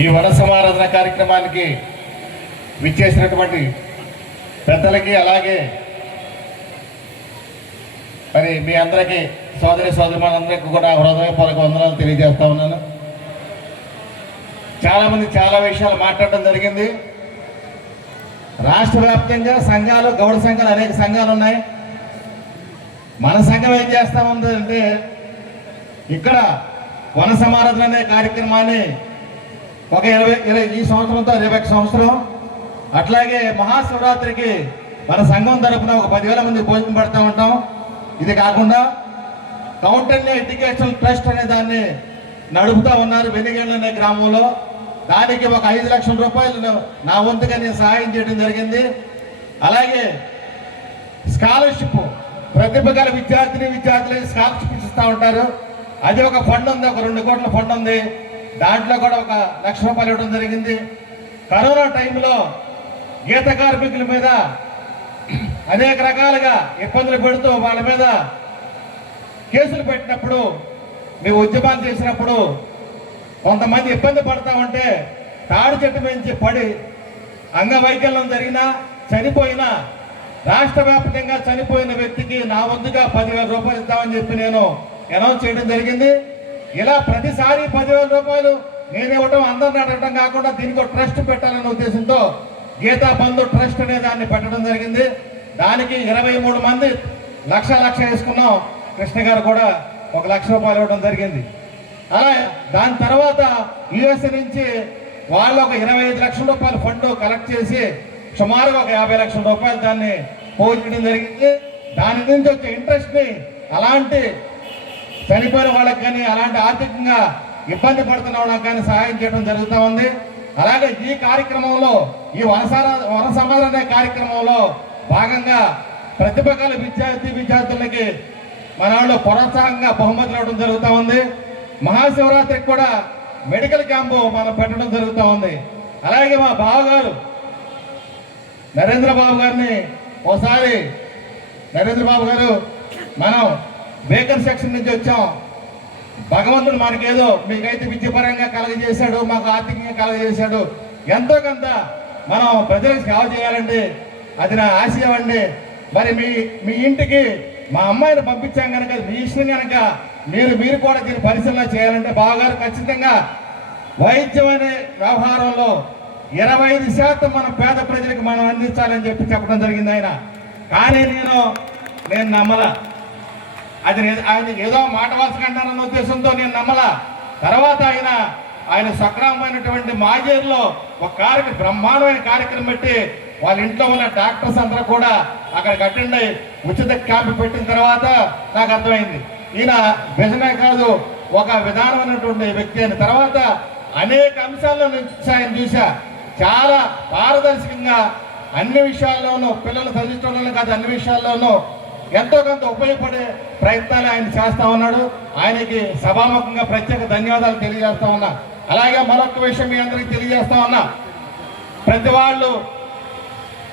ఈ వన సమారాధన కార్యక్రమానికి విచ్చేసినటువంటి పెద్దలకి అలాగే మరి మీ అందరికీ సోదరిమణులందరికీ కూడా హృదయపూర్వక వందనాలు తెలియజేస్తా ఉన్నాను. చాలామంది చాలా విషయాలు మాట్లాడడం జరిగింది. రాష్ట్ర వ్యాప్తంగా సంఘాలు, గౌడ సంఘాలు, అనేక సంఘాలు ఉన్నాయి. మన సంఘం ఏం చేస్తా ఉంది అంటే ఇక్కడ వన సమారాధన అనే కార్యక్రమాన్ని ఒక 20 ఈ సంవత్సరంతో 21 సంవత్సరం, అట్లాగే మహాశివరాత్రికి మన సంఘం తరఫున ఒక 10,000 మంది భోజనం పెడతా ఉంటాం. ఇది కాకుండా కౌంటన్య ఎడ్యుకేషనల్ ట్రస్ట్ అనే దాన్ని నడుపుతూ ఉన్నారు వెనిగండ్ల అనే గ్రామంలో. దానికి ఒక 5 లక్షల రూపాయలు నా వంతుగా నేను సహాయం చేయడం జరిగింది. అలాగే స్కాలర్షిప్, ప్రతిభ గల విద్యార్థులకు స్కాలర్షిప్ ఇస్తూ ఉంటారు. అది ఒక ఫండ్ ఉంది, ఒక 2 కోట్ల ఫండ్ ఉంది. దాంట్లో కూడా ఒక 1 లక్ష రూపాయలు ఇవ్వడం జరిగింది. కరోనా టైంలో గీత కార్మికుల మీద అనేక రకాలుగా ఇబ్బందులు పెడుతూ వాళ్ళ మీద కేసులు పెట్టినప్పుడు, మేము ఉద్యమాలు చేసినప్పుడు కొంతమంది ఇబ్బంది పడతా ఉంటే తాడు చెట్టు మించి పడి అంగవైకల్యం జరిగినా చనిపోయినా రాష్ట్ర వ్యాప్తంగా చనిపోయిన వ్యక్తికి నా వంతుగా 10,000 రూపాయలు ఇద్దామని చెప్పి నేను అనౌన్స్ చేయడం జరిగింది. ఇలా ప్రతిసారి 10,000 రూపాయలు నేను ఇవ్వడం, అందరిని అడగడం కాకుండా దీనికి ఒక ట్రస్ట్ పెట్టాలనే ఉద్దేశంతో గీతా బంధు ట్రస్ట్ అనే దాన్ని పెట్టడం జరిగింది. దానికి 23 మంది లక్ష వేసుకున్నాం. కృష్ణ గారు కూడా 1 లక్ష రూపాయలు ఇవ్వడం జరిగింది. అలా దాని తర్వాత యుఎస్ నుంచి వాళ్ళు ఒక 25 లక్షల రూపాయల ఫండ్ కలెక్ట్ చేసి సుమారుగా ఒక 50 లక్షల రూపాయలు దాన్ని పోల్చడం జరిగింది. దాని నుంచి వచ్చే ఇంట్రెస్ట్ని అలాంటి చనిపోయిన వాళ్ళకి కానీ, అలాంటి ఆర్థికంగా ఇబ్బంది పడుతున్న వాళ్ళకి కానీ సహాయం చేయడం జరుగుతూ ఉంది. అలాగే ఈ కార్యక్రమంలో, ఈ వన సమాధాన కార్యక్రమంలో భాగంగా ప్రతిభ గల విద్యార్థులకి మన వాళ్ళు ప్రోత్సాహంగా బహుమతులు ఇవ్వడం జరుగుతూ ఉంది. మహాశివరాత్రికి కూడా మెడికల్ క్యాంపు మనం పెట్టడం జరుగుతూ ఉంది. అలాగే మా బావగారు నరేంద్రబాబు గారిని ఒకసారి, నరేంద్రబాబు గారు మనం బేకర్ సెక్షన్ నుంచి వచ్చాం, భగవంతుడు మనకేదో మీకైతే విద్యాపరంగా కలగజేశాడు, మాకు ఆర్థికంగా కలగజేశాడు, ఎంతో కొంత మనం ప్రజలకు సేవ చేయాలండి, అది నా ఆశయం అండి. మరి మీ ఇంటికి మా అమ్మాయిని పంపించాం కనుక మీ ఇష్టం కనుక మీరు కూడా దీన్ని పరిశీలన చేయాలంటే బావగారు ఖచ్చితంగా వైద్యం అనే వ్యవహారంలో 25% మన పేద ప్రజలకు మనం అందించాలని చెప్పడం జరిగింది ఆయన. కానీ నేను నమ్మలా. అది ఆయన ఏదో మాట వలసకంటానన్న ఉద్దేశంతో నేను నమ్మలా. తర్వాత ఆయన సక్రమమైనటువంటి మాజేరులో ఒక బ్రహ్మాండమైన కార్యక్రమం పెట్టి వాళ్ళ ఇంట్లో ఉన్న డాక్టర్స్ అందరూ కూడా అక్కడికి అటెండ్ అయ్యి ఉచిత క్యాంపు పెట్టిన తర్వాత నాకు అర్థమైంది ఈయన విజనే కాదు, ఒక విధానమైనటువంటి వ్యక్తి అయిన తర్వాత అనేక అంశాల్లో నేను ఆయన చూసా. చాలా పారదర్శకంగా అన్ని విషయాల్లోనూ, పిల్లలు చదివించడంలో కాదు అన్ని విషయాల్లోనూ ఎంతో కొంత ఉపయోగపడే ప్రయత్నాలు ఆయన చేస్తా ఉన్నాడు. ఆయనకి సభాముఖంగా ప్రత్యేక ధన్యవాదాలు తెలియజేస్తా ఉన్నా. అలాగే మరొక విషయం మీ అందరికీ తెలియజేస్తా ఉన్నా, ప్రతి వాళ్ళు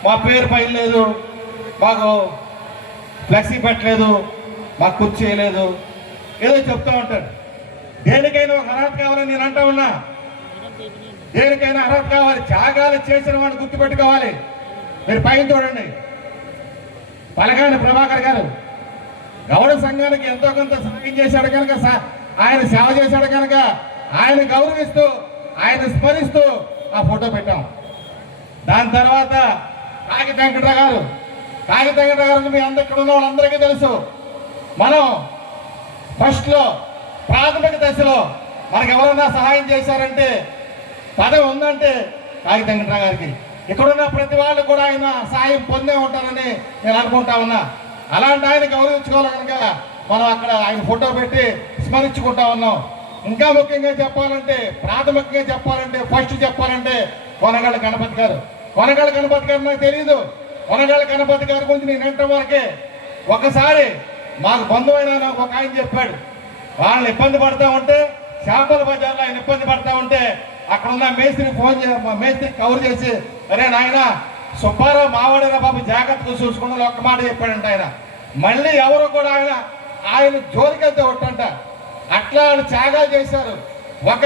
మా పేరు పైన లేదు, మాకు ఫ్లెక్సీ పెట్టలేదు, మాకు కుర్చీ చేయలేదు, ఏదో చెప్తూ ఉంటాడు. దేనికైనా ఒక అర్హత కావాలని నేను అంటా ఉన్నా. దేనికైనా అర్హత కావాలి. త్యాగాలు చేసిన వాడిని గుర్తుపెట్టుకోవాలి. మీరు పైన చూడండి, పలకాని ప్రభాకర్ గారు గౌడ సంఘానికి ఎంతో కొంత సహాయం చేశాడు కనుక, ఆయన సేవ చేశాడు కనుక ఆయన గౌరవిస్తూ, ఆయన స్మరిస్తూ ఆ ఫోటో పెట్టాం. దాని తర్వాత కాకి వెంకటరావు గారు మీ అందరు ఇక్కడ ఉన్న వాళ్ళందరికీ తెలుసు. మనం ఫస్ట్లో ప్రాథమిక దశలో మనకు ఎవరన్నా సహాయం చేశారంటే, పదవి ఉందంటే కాకి వెంకటరావు గారికి. ఇక్కడున్న ప్రతి వాళ్ళు కూడా ఆయన సాయం పొందే ఉంటారని నేను అనుకుంటా ఉన్నా. అలాంటి ఆయన గౌరవించుకోవాలి కనుక మనం అక్కడ ఆయన ఫోటో పెట్టి స్మరించుకుంటా ఉన్నాం. ఇంకా ముఖ్యంగా చెప్పాలంటే, ప్రాథమికంగా చెప్పాలంటే, ఫస్ట్ చెప్పాలంటే కొనగళ్ళ గణపతి గారు. కొనగళ్ళ గణపతి గారు నాకు తెలియదు. కొనగళ్ళ గణపతి గారి గురించి నేను వింటే వరకే. ఒకసారి మాకు బంధువైన ఒక ఆయన చెప్పాడు, వాళ్ళని ఇబ్బంది పడతా ఉంటే, చేపల బజార్లో ఆయన ఇబ్బంది పడతా ఉంటే అక్కడ ఉన్న మేస్త్రికి మేస్త్రికి కవర్ చేసి, అరే నాయన సుబ్బారావు మావాడేరా బాబు, జాగ్రత్తగా చూసుకున్న ఒక్క మాట చెప్పాడంట ఆయన. మళ్ళీ ఎవరు కూడా ఆయన జోలికెళ్తే ఒట్టంట. అట్లా త్యాగాలు చేశారు. ఒక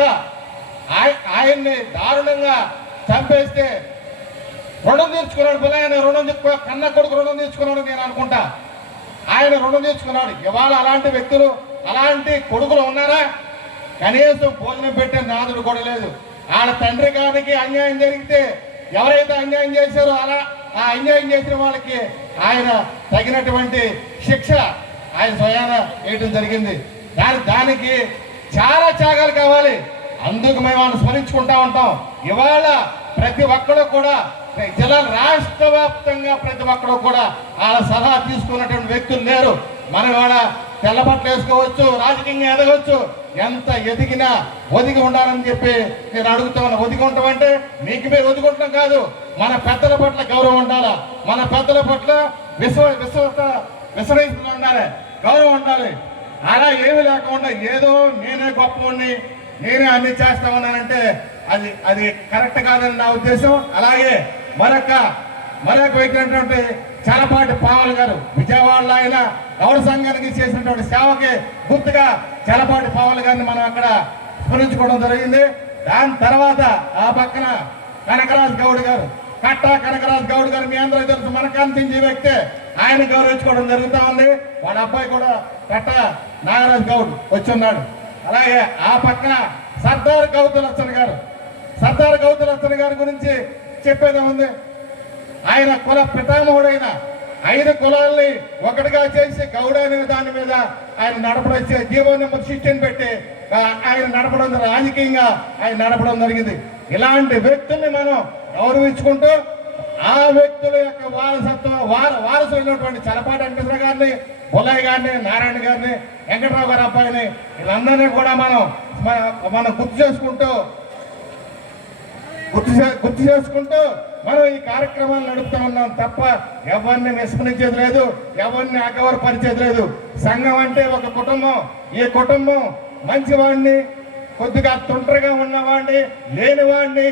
ఆయన్ని దారుణంగా చంపేస్తే రుణం తీర్చుకున్నాడు. పిల్లఆయన రుణం కన్న కొడుకు రుణం తీర్చుకున్నాడు నేను అనుకుంటా. ఆయన రుణం తీర్చుకున్నాడు. ఇవాళ అలాంటి వ్యక్తులు అలాంటి కొడుకులు ఉన్నారా? కనీసం భోజనం పెట్టే నాదుడు కూడా లేదు. వాళ్ళ తండ్రి గారికి అన్యాయం జరిగితే ఎవరైతే అన్యాయం చేశారో అలా ఆ అన్యాయం చేసిన వాళ్ళకి ఆయన తగినటువంటి శిక్ష ఆయన స్వయాన వేయడం జరిగింది. దానికి చాలా త్యాగాలు కావాలి. అందుకు మేము ఆయన స్మరించుకుంటా ఉంటాం. ఇవాళ ప్రతి ఒక్కరు కూడా జిల్లాల రాష్ట్ర వ్యాప్తంగా ప్రతి ఒక్కరు కూడా వాళ్ళ సలహా తీసుకున్నటువంటి వ్యక్తులు లేరు. మనం ఇవాళ తెల్లబట్టలు వేసుకోవచ్చు, రాజకీయంగా ఎదగవచ్చు, ఎంత ఎదిగినా ఒదిగి ఉండాలని చెప్పి నేను అడుగుతా ఉన్నా. ఒదిగి ఉంటామంటే మీకు మీరు ఒదిగి ఉండటం కాదు, మన పెద్దల పట్ల గౌరవం ఉండాలి, మన పెద్దల పట్ల విశ్వసనీయత ఉండాలి, గౌరవం ఉండాలి. అలా ఏమి లేకుండా ఏదో నేనే గొప్పవాడిని, నేనే అన్ని చేస్తా ఉన్నానంటే అది కరెక్ట్ కాదని నా ఉద్దేశం. అలాగే మరొక వ్యక్తి అయినటువంటి చలపాటి పావల్ గారు విజయవాడలో ఆయన గౌడ సంఘానికి చేసినటువంటి సేవకి గుర్తుగా చలపాటి పావల్ గారిని మనం అక్కడ స్మరించుకోవడం జరిగింది. దాని తర్వాత ఆ పక్కన కనకరాజ్ గౌడ్ గారు, కనకరాజ్ గౌడ్ గారు మీ అందరూ తెలుసు, మనకు అందించే వ్యక్తే. ఆయన గౌరవించుకోవడం జరుగుతూ ఉంది. వాళ్ళ అబ్బాయి కూడా కట్ట నాగరాజ్ గౌడ్ వచ్చున్నాడు. అలాగే ఆ పక్కన సర్దార్ గౌతులచ్చన్ గారి గురించి చెప్పేది ఉంది. ఆయన కుల పితామహుడైన 5 కులాలని ఒకటిగా చేసి గౌడ అనే దాని మీద ఆయన నడపడం, జీవో నెంబర్ 16 పెట్టి ఆయన నడపడం, రాజకీయంగా ఆయన నడపడం జరిగింది. ఇలాంటి వ్యక్తుల్ని మనం గౌరవించుకుంటూ ఆ వ్యక్తుల యొక్క వారసులైనటువంటి చలపాటి వెంకటేశ్వర గారిని, బుల్లయ్య గారిని, నారాయణ గారిని, వెంకటరావు గారి అబ్బాయిని, వీళ్ళందరినీ కూడా మనం గుర్తు చేసుకుంటూ మనం ఈ కార్యక్రమాలు నడుపుతా ఉన్నాం తప్ప ఎవరిని విస్మరించేది లేదు, ఎవరిని అగౌరవపరిచేది లేదు. సంఘం అంటే ఒక కుటుంబం. ఈ కుటుంబం మంచివాడిని, కొద్దిగా తుంటరిగా ఉన్నవాడిని, లేనివాడిని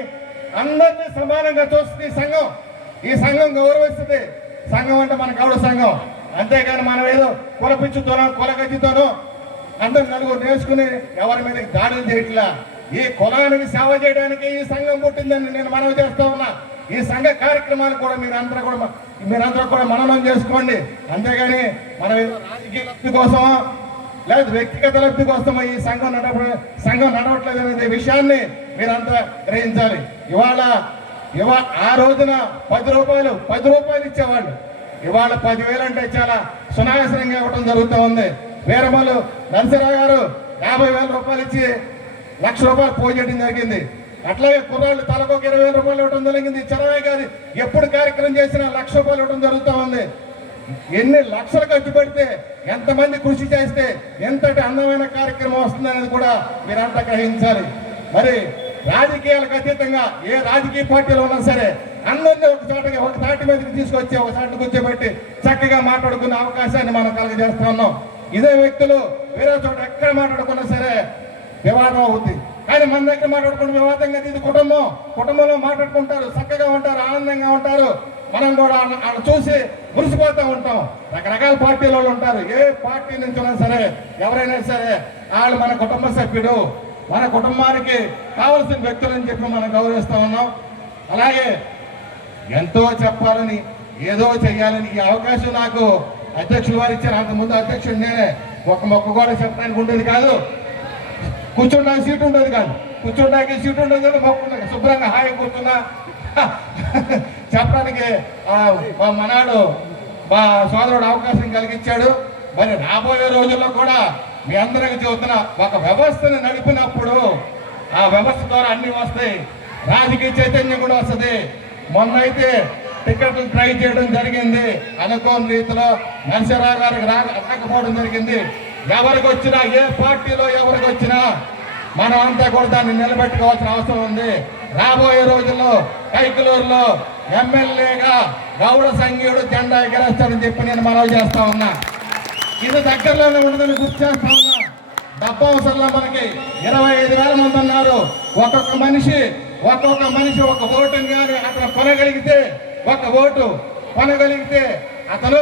అందరినీ సమానంగా చూస్తుంది ఈ సంఘం గౌరవిస్తుంది. సంఘం అంటే మన గౌడ సంఘం. అంతేగాని మనం ఏదో కులపిచ్చుతోనో కులగజ్జితోనో అందరు నలుగురు నేర్చుకుని ఎవరి మీద దాడులు చేయట్లా. ఈ కులానికి సేవ చేయడానికి ఈ సంఘం పుట్టిందని నేను మనవి చేస్తా ఉన్నా. ఈ సంఘ కార్యక్రమాలు కూడా మీరందరూ కూడా మననం చేసుకోండి. అంతేగాని మన రాజకీయ లబ్ధి కోసమో లేదా వ్యక్తిగత లబ్ధి కోసమో ఈ సంఘం నడవట్లేదు అనే విషయాన్ని మీరంతా గ్రహించాలి. ఇవాళ ఆ రోజున 10 రూపాయలు ఇచ్చేవాళ్ళు, ఇవాళ 10,000 అంటే చాలా సునాయాసంగా ఇవ్వడం జరుగుతూ ఉంది. వీరమల్లు నరసింహరావు గారు 50,000 రూపాయలు ఇచ్చి 1,00,000 రూపాయలు పోయి చేయడం జరిగింది. అట్లాగే కుర్రాళ్ళు తలకు 20,000 రూపాయలు ఇవ్వడం జరిగింది. చరవయ్య గారు ఎప్పుడు కార్యక్రమం చేసినా 1,00,000 రూపాయలు ఇవ్వడం జరుగుతూ ఉంది. ఎన్ని లక్షలు ఖర్చు పెడితే, ఎంతమంది కృషి చేస్తే ఎంతటి అందమైన కార్యక్రమం వస్తుందనేది కూడా మీరంతా గ్రహించాలి. మరి రాజకీయాలకు అతీతంగా ఏ రాజకీయ పార్టీలో ఉన్నా సరే అందరినీ ఒక తాటి మీదకి తీసుకొచ్చి ఒక చాటు కూర్చోబెట్టి చక్కగా మాట్లాడుకునే అవకాశాన్ని మనం కలగజేస్తా ఉన్నాం. ఇదే వ్యక్తులు వేరే చోట ఎక్కడ మాట్లాడుకున్నా సరే వివాదం అవుతుంది. కానీ మన దగ్గర మాట్లాడుకుంటే వివాదంగా ఇది కుటుంబంలో మాట్లాడుకుంటారు, చక్కగా ఉంటారు, ఆనందంగా ఉంటారు. మనం కూడా వాళ్ళు చూసి మురిసిపోతూ ఉంటాం. రకరకాల పార్టీల వాళ్ళు ఉంటారు. ఏ పార్టీ నుంచి ఉన్నా సరే ఎవరైనా సరే వాళ్ళు మన కుటుంబ సభ్యుడు, మన కుటుంబానికి కావలసిన వ్యక్తులని చెప్పి మనం గౌరవిస్తూ ఉన్నాం. అలాగే ఎంతో చెప్పాలని, ఏదో చెయ్యాలని ఈ అవకాశం నాకు అధ్యక్షులు వారు ఇచ్చారు. అంతకుముందు అధ్యక్షుడు నేనే. ఒక మొక్క కూడా చెప్పడానికి ఉండేది కాదు, కూర్చోడానికి సీటు ఉండేది కాదు, మొక్క శుభ్రంగా హాయి కూర్చున్నా చెప్పడానికి మా మనాడు మా సోదరుడు అవకాశం కలిగించాడు. మరి రాబోయే రోజుల్లో కూడా మీ అందరికీ చెబుతున్నా, ఒక వ్యవస్థను నడిపినప్పుడు ఆ వ్యవస్థ ద్వారా అన్ని వస్తాయి, రాజకీయ చైతన్యం కూడా వస్తుంది. మొన్నైతే టికెట్లు ట్రై చేయడం జరిగింది, అనుకోని రీతిలో నరసింహరావు గారికి రాకపోవడం జరిగింది. ఎవరికి వచ్చినా, ఏ పార్టీలో ఎవరికి వచ్చినా మనం అంతా కూడా దాన్ని నిలబెట్టుకోవాల్సిన అవసరం ఉంది. రాబోయే రోజుల్లో కైకలూరులో ఎమ్మెల్యేగా గౌడ సంఘీయుడు జెండా ఎగరేస్తాడని చెప్పి నేను మనవి చేస్తా ఉన్నా. ఇది దగ్గరలోనే ఉండదని గుర్తు చేస్తా ఉన్నా. డబ్బు అవసరంలో మనకి 25,000 మంది ఉన్నారు. ఒక్కొక్క మనిషి ఒక ఓటుని కానీ అతను కొనగలిగితే, ఒక ఓటు కొనగలిగితే అతను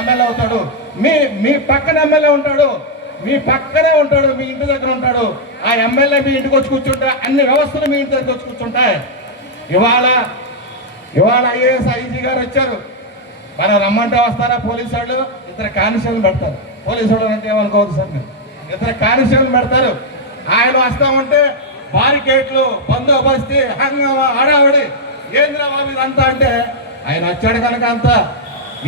ఎమ్మెల్యే అవుతాడు. మీ పక్కన ఎమ్మెల్యే ఉంటాడు, మీ పక్కనే ఉంటాడు, మీ ఇంటి దగ్గర ఉంటాడు. ఆ ఎమ్మెల్యే మీ ఇంటికి వచ్చి కూర్చుంటే అన్ని వ్యవస్థలు మీ ఇంటి దగ్గరికి వచ్చి కూర్చుంటాయి. ఇవాళ ఐఏఎస్ ఐజీ గారు వచ్చారు. మనం రమ్మంటే వస్తారా పోలీసు వాళ్ళు? ఇద్దరు కానిస్టేబుల్ పెడతారు. పోలీసు వాళ్ళు అంటే ఏమనుకోవద్దు సార్, మీరు ఇద్దరు కానిస్టేబుల్ పెడతారు. ఆయన వస్తామంటే బారికేట్లు, బందోబస్తీ, హంగామా, హడావుడి, ఏంద్ర బాబు ఇదంతా అంటే ఆయన వచ్చాడు కనుక అంతా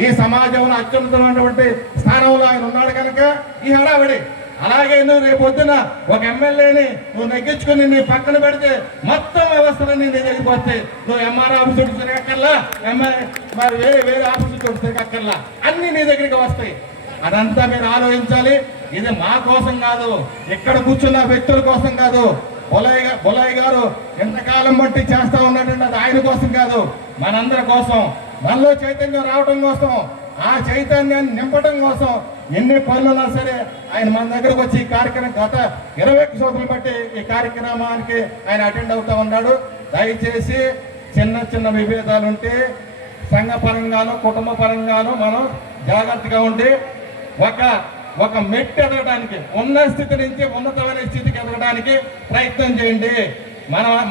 ఈ సమాజంలో అత్యున్నతమైనటువంటి స్థానంలో ఆయన ఉన్నాడు కనుక ఈ హడావిడి. అలాగే నువ్వు రేపు పొద్దున ఒక ఎమ్మెల్యేని నువ్వు నెగ్గించుకుని నీ పక్కన పెడితే మొత్తం వ్యవస్థలన్నీ నీ దగ్గరికి వస్తాయి. నువ్వు ఎంఆర్ ఆఫీస్ చుట్టూ తిరగక్కర్లా, మరి వేరే ఆఫీసు చుట్టూ తిరగక్కర్లా, అన్ని నీ దగ్గరికి వస్తాయి. అదంతా మీరు ఆలోచించాలి. ఇది మా కోసం కాదు, ఇక్కడ కూర్చున్న వ్యక్తుల కోసం కాదు. బొలయ్య గారు ఎంతకాలం బట్టి చేస్తా ఉన్నాడంటే అది ఆయన కోసం కాదు, మనందరి కోసం, మనలో చైతన్యం రావడం కోసం, ఆ చైతన్యాన్ని నింపడం కోసం ఎన్ని పనులున్నా సరే ఆయన మన దగ్గరకు వచ్చి ఈ కార్యక్రమం గత 21 సంవత్సరాలు బట్టి ఈ కార్యక్రమానికి ఆయన అటెండ్ అవుతా ఉన్నాడు. దయచేసి చిన్న విభేదాలు ఉంటే సంఘ పరంగాను కుటుంబ పరంగాను మనం జాగ్రత్తగా ఉండి ఒక మెట్టు ఎదగడానికి, ఉన్న స్థితి నుంచి ఉన్నతమైన స్థితికి ఎదగడానికి ప్రయత్నం చేయండి.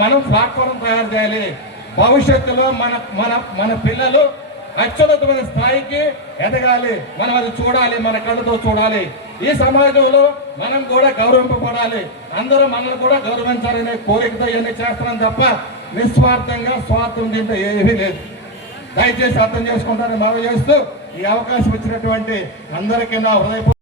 మనం ప్లాట్ఫారం తయారు చేయాలి. భవిష్యత్తులో మన పిల్లలు అత్యున్నతమైన స్థాయికి ఎదగాలి. మనం అది చూడాలి, మన కళ్ళతో చూడాలి. ఈ సమాజంలో మనం కూడా గౌరవింపబడాలి. అందరూ మనల్ని కూడా గౌరవించాలనే కోరికతో ఇవన్నీ చేస్తున్నాం తప్ప నిస్వార్థంగా స్వార్థం దీంట్లో ఏమీ లేదు. దయచేసి అర్థం చేసుకుంటారని మనం చేస్తూ ఈ అవకాశం ఇచ్చినటువంటి అందరికీ నా హృదయపూర్వక